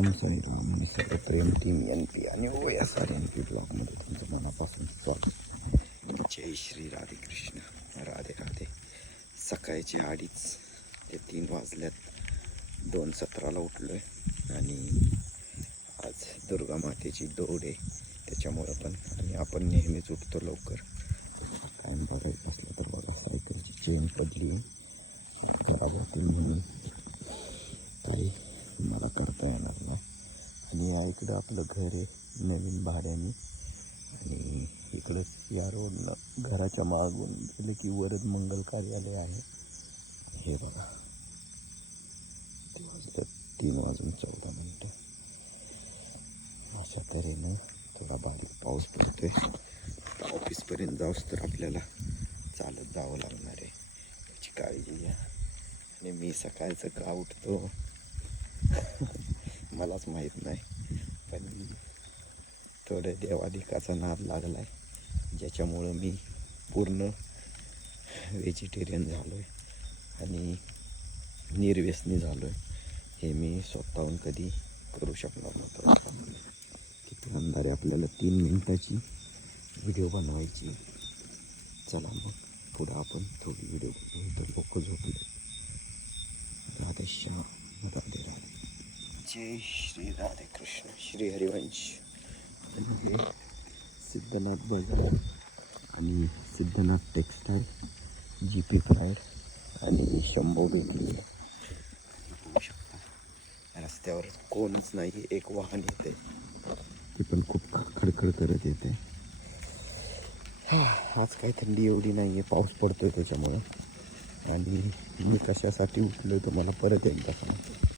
ओम साईराम. मी सर्व प्रेम team N P आणि O S R N P ब्लॉगमध्ये तुमचं मनापासून स्वागत. जय श्री राधे कृष्ण. राधे राधे. सकाळचे 2:30 ते 3 वाजल्यात. 2:17 उठलो आहे आणि आज दुर्गा मातेची दौड आहे त्याच्यामुळं पण. आणि आपण नेहमीच उठतो लवकर. कायम बघायचं असलं तर बघा, सायकलची चेन पडली खराब होती म्हणून काही मला करता येणार नाही. आणि या इकडं आपलं घर आहे नवीन भाड्याने. आणि इकडं या रोडनं घराच्या मागून गेलं की वरद मंगल कार्यालय आहे. हे बघा, ते वाजलं 3:14. अशा तऱ्हेनं थोडा बारीक पाऊस पडतोय. ऑफिसपर्यंत जाऊस तर आपल्याला चालत जावं लागणार आहे, त्याची काळजी घ्या. आणि मी सकाळचं का उठतो मलाच माहीत नाही, पण थोडं देवाधिकाचा नाद लागला आहे ज्याच्यामुळं मी पूर्ण व्हेजिटेरियन झालो आहे आणि निर्व्यसनी झालो आहे. हे मी स्वतःहून कधी करू शकणार नव्हतो. किती अंधार आहे. आपल्याला 3 मिनिटाची व्हिडिओ बनवायची. चला मग पुढं आपण थोडी व्हिडिओ बनवू. तर लोक झोपले. राधे श्याम. राधे राधे. जय श्री राधे कृष्ण. श्री हरिवंश. आणि हे सिद्धनाथ बाजार आणि सिद्धनाथ टेक्स्टाईल, GP प्राईड आणि शंभो बेकरी. बघू शकता रस्त्यावर कोणच नाही. एक वाहन येते, ते पण खूप खडखड करत येते. आज काही थंडी एवढी नाही आहे, पाऊस पडतोय त्याच्यामुळं. आणि मी कशासाठी उठलो तुम्हाला परत एकदा सांगतो.